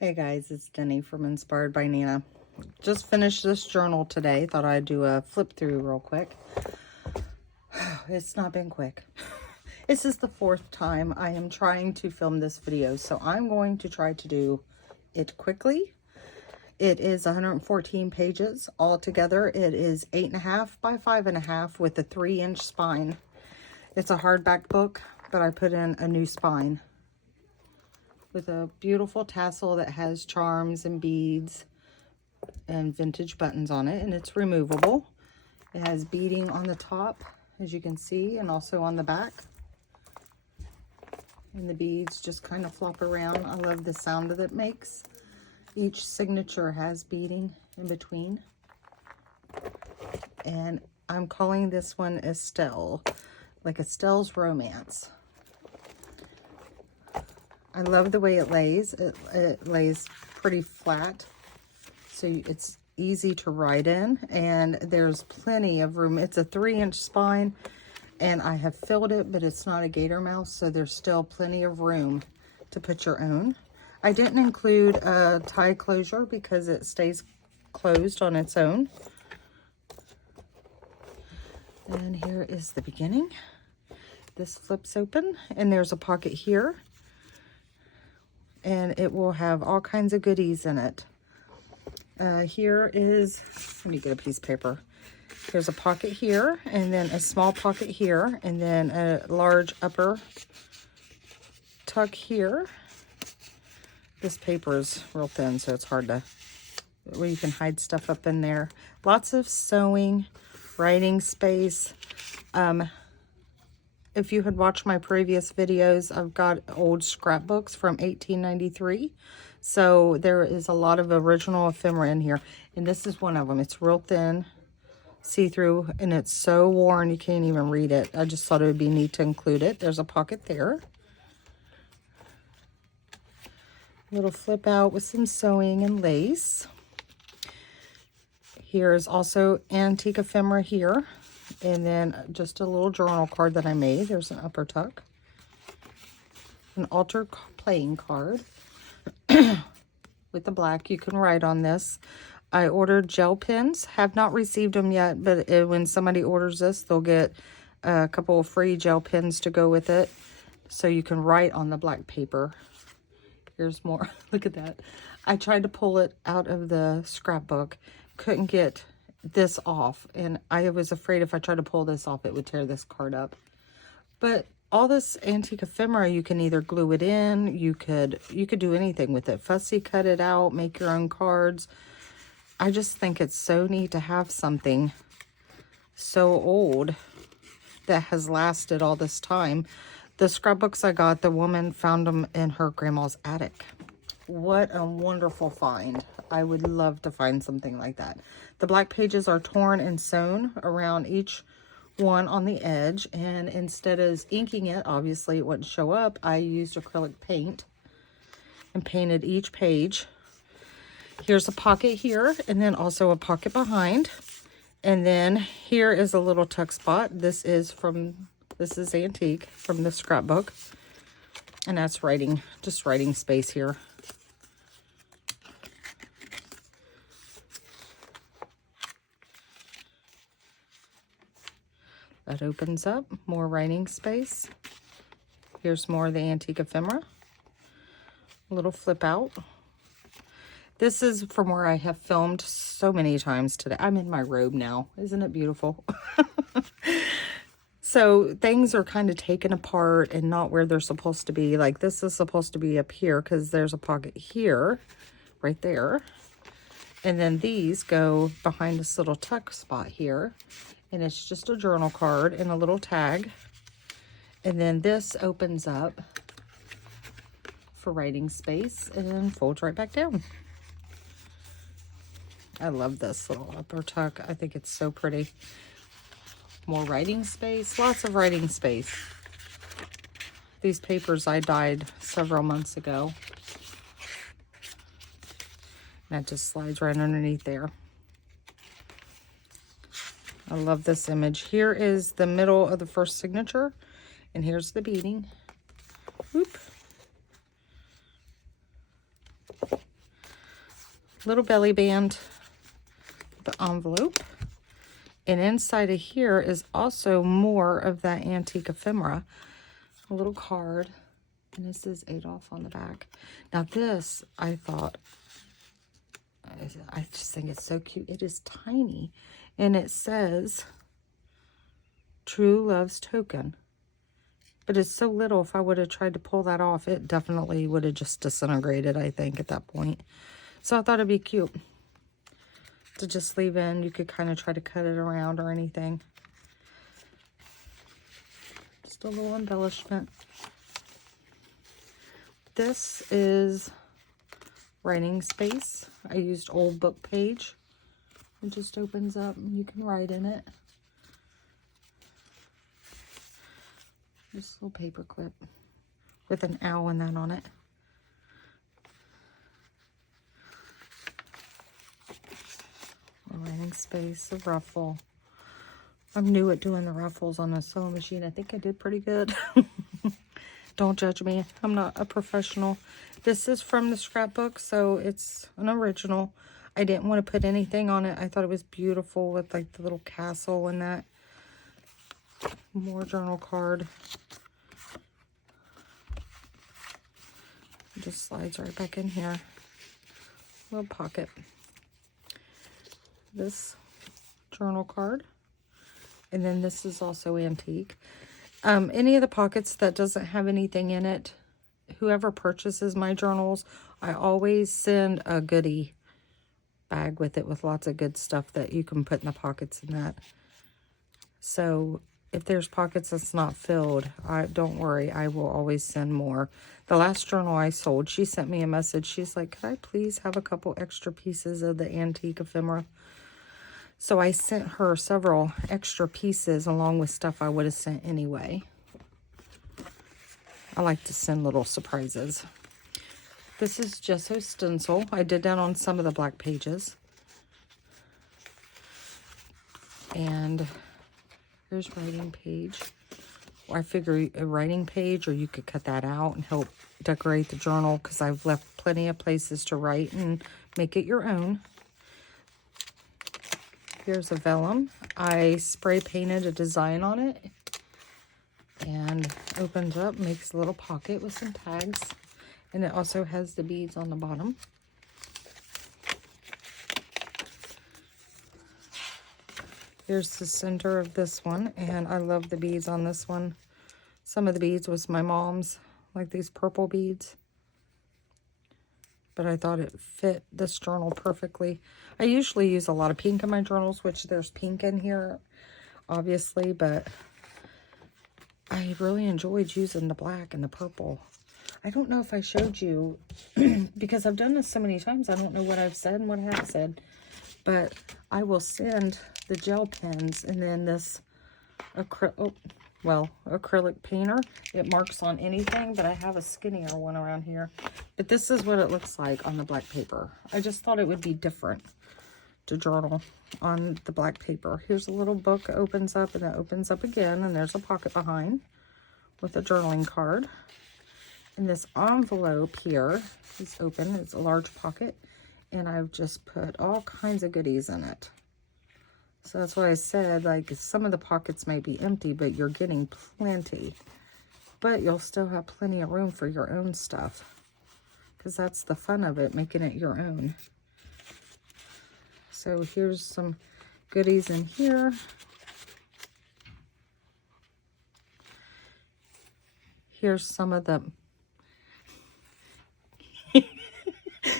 Hey guys, it's Denny from Inspired by Nina. Just finished this journal today. Thought I'd do a flip through real quick. It's not been quick. This is the fourth time I am trying to film this video, so I'm going to try to do it quickly. It is 114 pages altogether. It is 8.5 by 5.5 with a 3-inch spine. It's a hardback book, but I put in a new spine with a beautiful tassel that has charms and beads and vintage buttons on it, and it's removable. It has beading on the top, as you can see, and also on the back. And the beads just kind of flop around. I love the sound that it makes. Each signature has beading in between. And I'm calling this one Estelle, like Estelle's Romance. I love the way it lays. It lays pretty flat, so it's easy to write in, and there's plenty of room. It's a 3-inch spine, and I have filled it, but it's not a gator mouse, so there's still plenty of room to put your own. I didn't include a tie closure because it stays closed on its own. And here is the beginning. This flips open, and there's a pocket here. And it will have all kinds of goodies in it. Here is, let me get a piece of paper. There's a pocket here, and then a small pocket here, and then a large upper tuck here. This paper is real thin, so it's hard to, well, you can hide stuff up in there. Lots of sewing, writing space. If you had watched my previous videos, I've got old scrapbooks from 1893. So there is a lot of original ephemera in here. And this is one of them. It's real thin, see-through, and it's so worn you can't even read it. I just thought it would be neat to include it. There's a pocket there. Little flip out with some sewing and lace. Here's also antique ephemera here. And then just a little journal card that I made. There's an upper tuck. An altar playing card with the black. You can write on this. I ordered gel pens. Have not received them yet, but when somebody orders this, they'll get a couple of free gel pens to go with it. So you can write on the black paper. Here's more. Look at that. I tried to pull it out of the scrapbook. Couldn't get this off, and I was afraid if I tried to pull this off it would tear this card up. But all this antique ephemera, you can either glue it in, you could do anything with it. Fussy cut it out, make your own cards. I just think it's so neat to have something so old that has lasted all this time. The scrapbooks I got, the woman found them in her grandma's attic. What a wonderful find. I would love to find something like that. The black pages are torn and sewn around each one on the edge, and instead of inking it, obviously it wouldn't show up, I used acrylic paint and painted each page. Here's a pocket here, and then also a pocket behind. And then here is a little tuck spot. This is antique from the scrapbook. And that's just writing space here. That opens up, more writing space. Here's more of the antique ephemera. A little flip out. This is from where I have filmed so many times today. I'm in my robe now. Isn't it beautiful? So things are kind of taken apart and not where they're supposed to be. Like this is supposed to be up here because there's a pocket here, right there. And then these go behind this little tuck spot here. And it's just a journal card and a little tag. And then this opens up for writing space and then folds right back down. I love this little upper tuck. I think it's so pretty. More writing space, lots of writing space. These papers I dyed several months ago. That just slides right underneath there. I love this image. Here is the middle of the first signature, and here's the beading. Whoop. little belly band, the envelope. And inside of here is also more of that antique ephemera. A little card. And this is Adolf on the back. Now this, I thought, I just think it's so cute. It is tiny. And it says, True Love's Token. But it's so little, if I would have tried to pull that off, it definitely would have just disintegrated, I think, at that point. So I thought it'd be cute to just leave in. You could kind of try to cut it around or anything. Just a little embellishment. This is writing space. I used old book page. It just opens up and you can write in it. Just a little paper clip with an owl and that on it. A writing space, a ruffle. I'm new at doing the ruffles on the sewing machine. I think I did pretty good. Don't judge me. I'm not a professional. This is from the scrapbook, so it's an original. I didn't want to put anything on it. I thought it was beautiful with like the little castle and that. More journal card. It just slides right back in here. Little pocket. This journal card. And then this is also antique. Any of the pockets that doesn't have anything in it, whoever purchases my journals, I always send a goodie bag with it with lots of good stuff that you can put in the pockets in that. So if there's pockets that's not filled, don't worry, I will always send more. The last journal I sold, she sent me a message. She's like, could I please have a couple extra pieces of the antique ephemera? So I sent her several extra pieces along with stuff I would have sent anyway. I like to send little surprises. This is gesso stencil. I did that on some of the black pages. And here's writing page. I figure a writing page, or you could cut that out and help decorate the journal, because I've left plenty of places to write and make it your own. Here's a vellum. I spray painted a design on it. And opens up, makes a little pocket with some tags. And it also has the beads on the bottom. Here's the center of this one. And I love the beads on this one. Some of the beads was my mom's, like these purple beads. But I thought it fit this journal perfectly. I usually use a lot of pink in my journals, which there's pink in here, obviously, but I really enjoyed using the black and the purple. I don't know if I showed you, because I've done this so many times, I don't know what I've said and what I haven't said, but I will send the gel pens and then this acrylic painter. It marks on anything, but I have a skinnier one around here. But this is what it looks like on the black paper. I just thought it would be different to journal on the black paper. Here's a little book, opens up, and it opens up again, and there's a pocket behind with a journaling card. And this envelope here is open. It's a large pocket, and I've just put all kinds of goodies in it. So that's why I said, like, some of the pockets may be empty, but you're getting plenty. But you'll still have plenty of room for your own stuff, because that's the fun of it, making it your own. So here's some goodies in here. Here's some of the...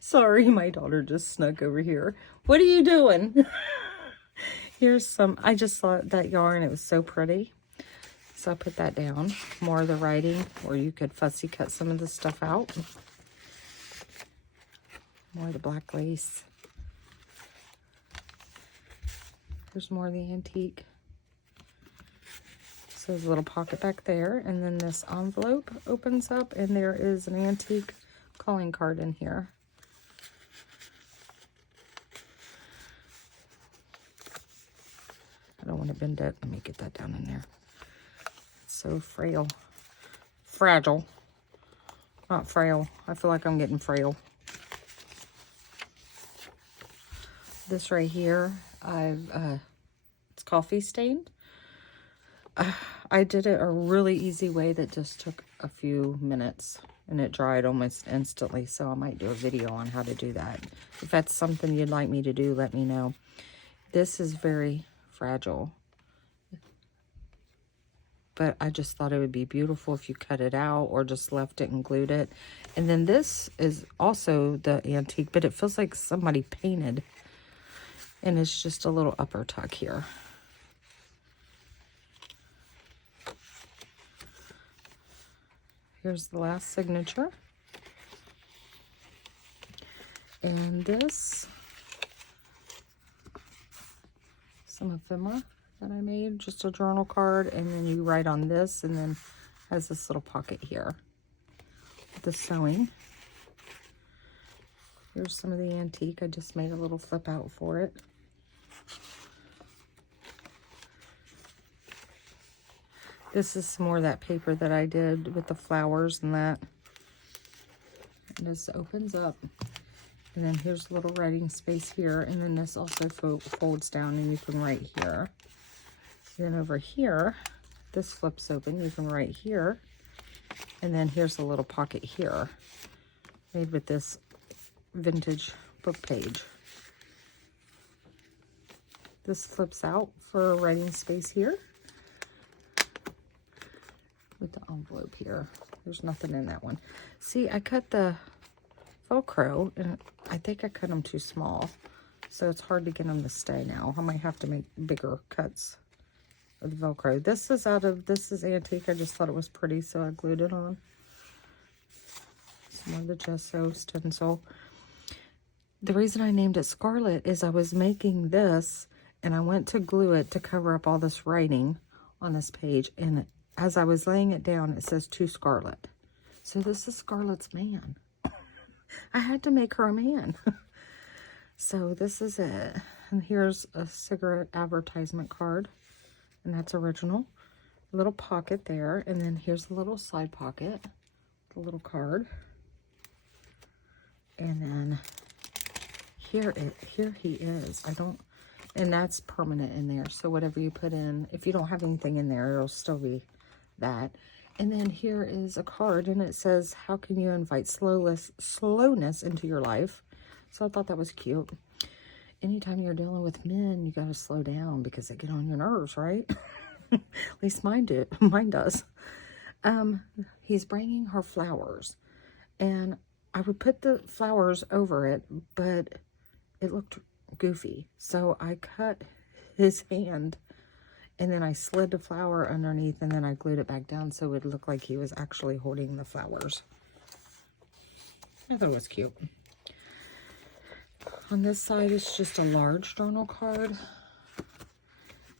Sorry, my daughter just snuck over here. What are you doing? Here's some, I just saw that yarn. It was so pretty. So I put that down. More of the writing, or you could fussy cut some of the stuff out. More of the black lace. There's more of the antique. So there's a little pocket back there. And then this envelope opens up, and there is an antique calling card in here. I don't want to bend it. Let me get that down in there. It's so frail. Fragile. Not frail. I feel like I'm getting frail. This right here, it's coffee stained. I did it a really easy way that just took a few minutes, and it dried almost instantly, so I might do a video on how to do that. If that's something you'd like me to do, let me know. This is very fragile, but I just thought it would be beautiful if you cut it out or just left it and glued it. And then this is also the antique, but it feels like somebody painted, and it's just a little upper tuck here. Here's the last signature. And this, some ephemera that I made, just a journal card, and then you write on this, and then has this little pocket here. The sewing. Here's some of the antique. I just made a little flip out for it. This is some more of that paper that I did with the flowers and that. And this opens up. And then here's a little writing space here. And then this also folds down and you can write here. And then over here, this flips open. You can write here. And then here's a little pocket here. Made with this vintage book page. This flips out for a writing space here. With the envelope here. There's nothing in that one. See, I cut the Velcro, and I think I cut them too small. So it's hard to get them to stay now. I might have to make bigger cuts of the Velcro. This is antique. I just thought it was pretty, so I glued it on. Some more of the gesso stencil. The reason I named it Scarlett is I was making this, and I went to glue it to cover up all this writing on this page, and as I was laying it down, it says to Scarlett. So this is Scarlett's man. I had to make her a man. So this is it. And here's a cigarette advertisement card. And that's original. A little pocket there. And then here's a little side pocket. The little card. And then here he is. And that's permanent in there. So whatever you put in, if you don't have anything in there, it'll still be that. And then here is a card, and it says, how can you invite slowness into your life? So I thought that was cute. Anytime you're dealing with men, you got to slow down because they get on your nerves, right? At least mine does. He's bringing her flowers, and I would put the flowers over it, but it looked goofy. So I cut his hand, and then I slid the flower underneath, and then I glued it back down so it would look like he was actually holding the flowers. I thought it was cute. On this side, it's just a large journal card.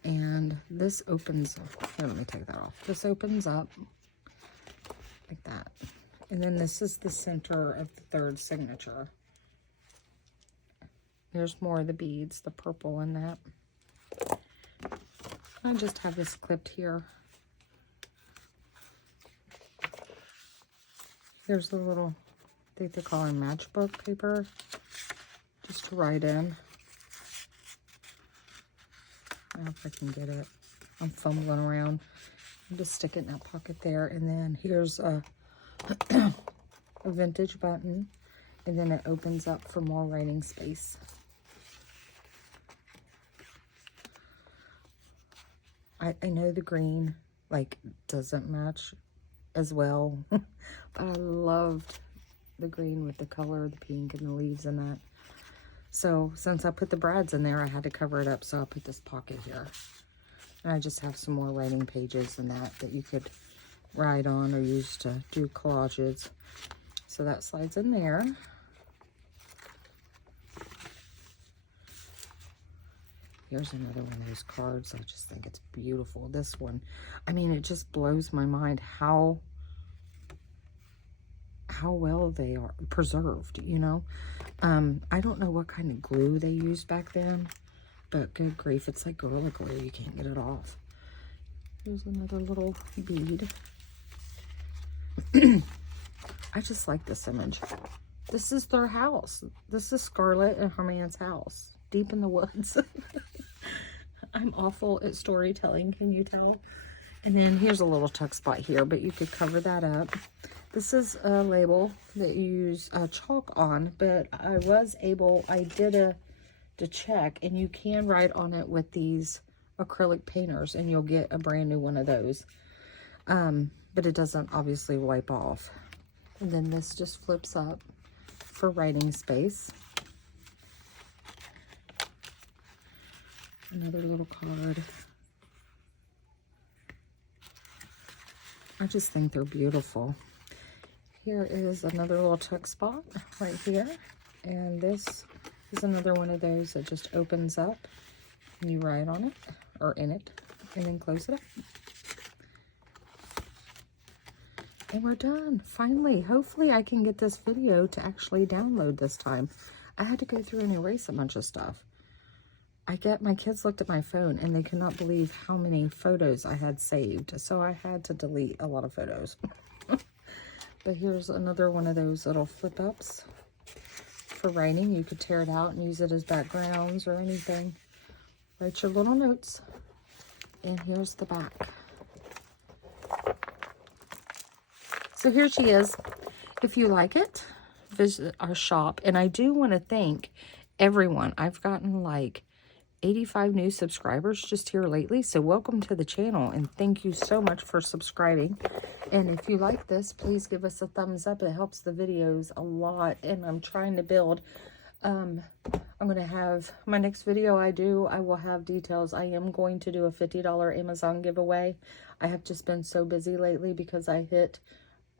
And this opens up. Here, let me take that off. This opens up like that. And then this is the center of the third signature. There's more of the beads, the purple in that. I just have this clipped here. Here's the little, I think they call it matchbook paper, just to write in. I don't know if I can get it. I'm fumbling around. I'll just stick it in that pocket there. And then here's a, a vintage button. And then it opens up for more writing space. I know the green, like, doesn't match as well. But I loved the green with the color, the pink, and the leaves and that. So since I put the brads in there, I had to cover it up. So I put this pocket here. And I just have some more writing pages and that you could write on or use to do collages. So that slides in there. Here's another one of those cards. I just think it's beautiful. This one, I mean, it just blows my mind how well they are preserved, you know. I don't know what kind of glue they used back then, but good grief, it's like Gorilla Glue. You can't get it off. Here's another little bead. I just like this image. This is their house. This is Scarlett and her man's house. deep in the woods. I'm awful at storytelling, can you tell? And then here's a little tuck spot here, but you could cover that up. This is a label that you use chalk on, but I did to check, and you can write on it with these acrylic painters, and you'll get a brand new one of those. But it doesn't obviously wipe off. And then this just flips up for writing space. Another little card. I just think they're beautiful. Here is another little tuck spot right here. And this is another one of those that just opens up and you write on it, or in it, and then close it up. And we're done, finally. Hopefully I can get this video to actually download this time. I had to go through and erase a bunch of stuff. My kids looked at my phone and they could not believe how many photos I had saved. So I had to delete a lot of photos. But here's another one of those little flip ups for writing. You could tear it out and use it as backgrounds or anything. Write your little notes. And here's the back. So here she is. If you like it, visit our shop. And I do want to thank everyone. I've gotten like 85 new subscribers just here lately. So welcome to the channel and thank you so much for subscribing. And if you like this, please give us a thumbs up. It helps the videos a lot. And I'm trying to build. I'm going to have my next video I will have details. I am going to do a $50 Amazon giveaway. I have just been so busy lately because I hit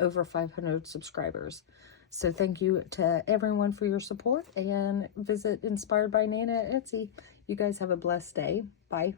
over 500 subscribers. So thank you to everyone for your support, and visit Inspired by Nana at Etsy. You guys have a blessed day. Bye.